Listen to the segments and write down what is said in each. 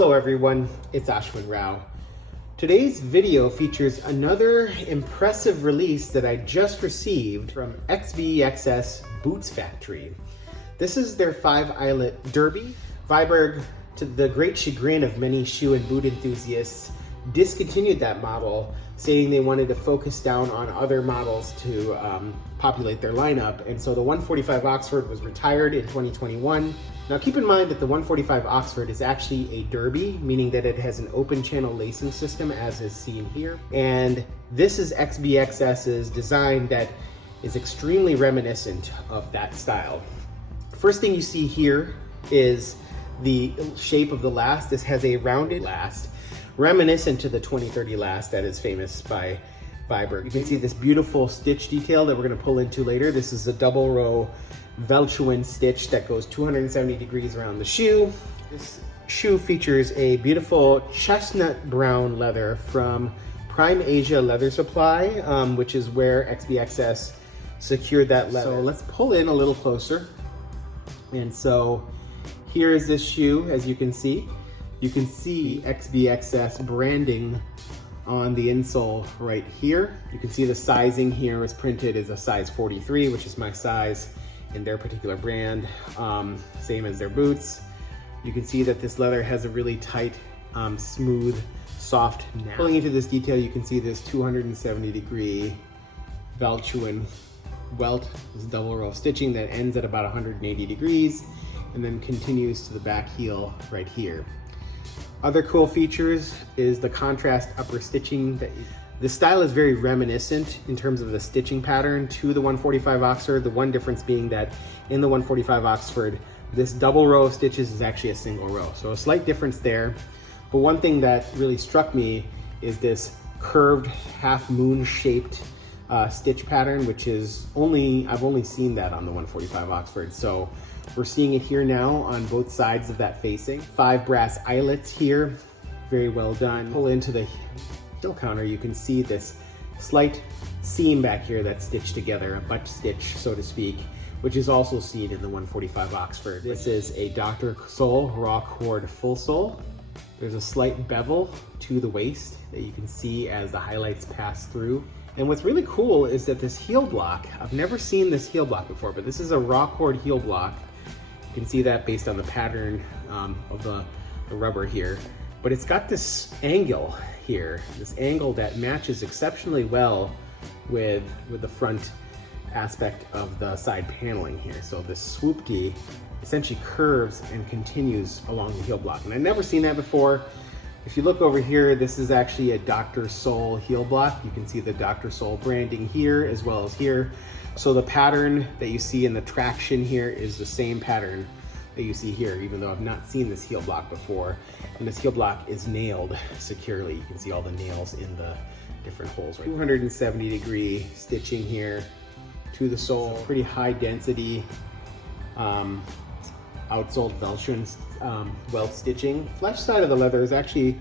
Hello everyone, it's Ashwin Rao. Today's video features another impressive release that I just received from XBXS Boots Factory. This is their 5 Eyelet Derby. Viberg, to the great chagrin of many shoe and boot enthusiasts, discontinued that model, saying they wanted to focus down on other models to populate their lineup. And so the 145 Oxford was retired in 2021. Now keep in mind that the 145 Oxford is actually a derby, meaning that it has an open channel lacing system as is seen here. And this is XBXS's design that is extremely reminiscent of that style. First thing you see here is the shape of the last. This has a rounded last, reminiscent to the 2030 last that is famous by Viberg. You can see this beautiful stitch detail that we're gonna pull into later. This is a double row Veltruin stitch that goes 270 degrees around the shoe. This shoe features a beautiful chestnut brown leather from Prime Asia Leather Supply, which is where XBXS secured that leather. So let's pull in a little closer. And so here is this shoe, as you can see. You can see XBXS branding on the insole right here. You can see the sizing here is printed as a size 43, which is my size in their particular brand, same as their boots. You can see that this leather has a really tight, smooth, soft nap. Pulling into this detail, you can see this 270 degree Veltruin welt, this double row stitching that ends at about 180 degrees and then continues to the back heel right here. Other cool features is the contrast upper stitching. The style is very reminiscent in terms of the stitching pattern to the 145 Oxford. The one difference being that in the 145 Oxford, this double row of stitches is actually a single row. So a slight difference there. But one thing that really struck me is this curved half moon shaped stitch pattern, which is I've only seen that on the 145 Oxford. So we're seeing it here now on both sides of that facing. 5 brass eyelets here, very well done. Pull into the heel counter, you can see this slight seam back here that's stitched together, a butt stitch, so to speak, which is also seen in the 145 Oxford. This is a Dr. Sole raw cord full sole. There's a slight bevel to the waist that you can see as the highlights pass through. And what's really cool is that this heel block, I've never seen this heel block before, but this is a raw cord heel block. You can see that based on the pattern of the rubber here. But it's got this angle here, this angle that matches exceptionally well with the front aspect of the side paneling here. So this swoop D essentially curves and continues along the heel block. And I've never seen that before. If you look over here, this is actually a Dr. Sole heel block. You can see the Dr. Sole branding here as well as here. So the pattern that you see in the traction here is the same pattern that you see here, even though I've not seen this heel block before. And this heel block is nailed securely. You can see all the nails in the different holes. Right? 270 degree stitching here to the sole. So pretty high density outsole Veltruin welt stitching. Flesh side of the leather is actually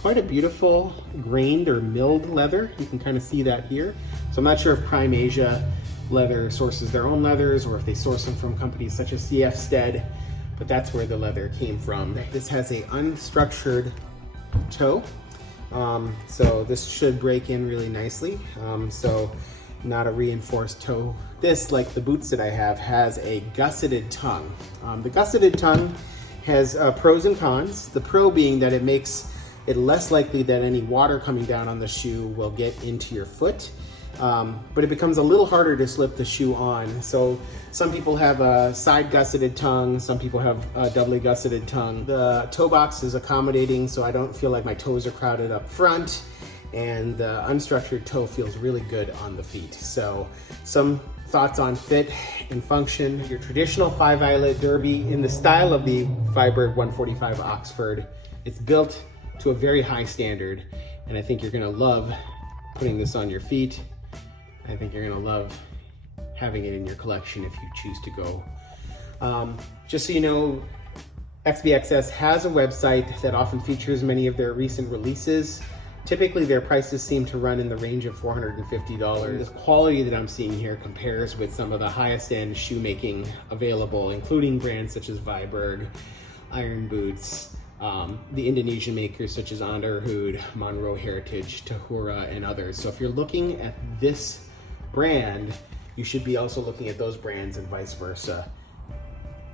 quite a beautiful grained or milled leather. You can kind of see that here. So I'm not sure if Prime Asia Leather sources their own leathers or if they source them from companies such as CF Stead, but that's where the leather came from. This has a unstructured toe, so this should break in really nicely. So not a reinforced toe. This, like the boots that I have, has a gusseted tongue. The gusseted tongue has pros and cons. The pro being that it makes it less likely that any water coming down on the shoe will get into your foot. But it becomes a little harder to slip the shoe on. So some people have a side gusseted tongue, some people have a doubly gusseted tongue. The toe box is accommodating, so I don't feel like my toes are crowded up front, and the unstructured toe feels really good on the feet. So some thoughts on fit and function. Your traditional 5 Eyelet Derby in the style of the Viberg 145 Oxford. It's built to a very high standard, and I think you're gonna love putting this on your feet. I think you're gonna love having it in your collection if you choose to go. Just so you know, XBXS has a website that often features many of their recent releases. Typically their prices seem to run in the range of $450. The quality that I'm seeing here compares with some of the highest end shoemaking available, including brands such as Viberg, Iron Boots, the Indonesian makers such as Underhood, Monroe Heritage, Tahura, and others. So if you're looking at this brand, you should be also looking at those brands and vice versa.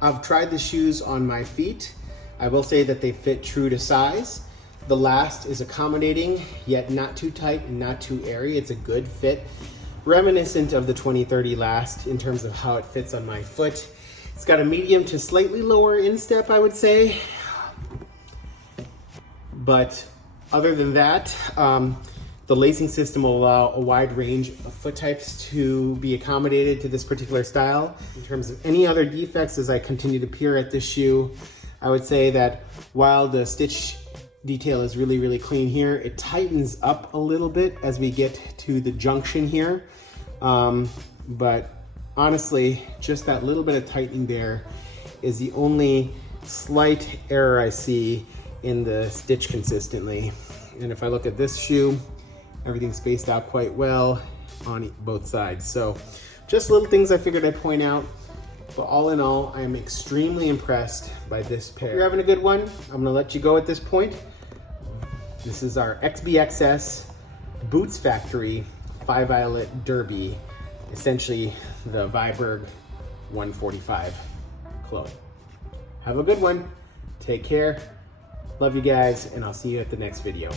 I've tried the shoes on my feet. I will say that they fit true to size. The last is accommodating, yet not too tight and not too airy. It's a good fit, reminiscent of the 2030 last in terms of how it fits on my foot. It's got a medium to slightly lower instep, I would say. But other than that, the lacing system will allow a wide range of foot types to be accommodated to this particular style. In terms of any other defects, as I continue to peer at this shoe, I would say that while the stitch detail is really, really clean here, it tightens up a little bit as we get to the junction here. But honestly, just that little bit of tightening there is the only slight error I see in the stitch consistently. And if I look at this shoe, everything's spaced out quite well on both sides. So just little things I figured I'd point out. But all in all, I am extremely impressed by this pair. If you're having a good one, I'm gonna let you go at this point. This is our XBXS Boots Factory 5 Eyelet Derby, essentially the Viberg 145 clone. Have a good one. Take care. Love you guys, and I'll see you at the next video.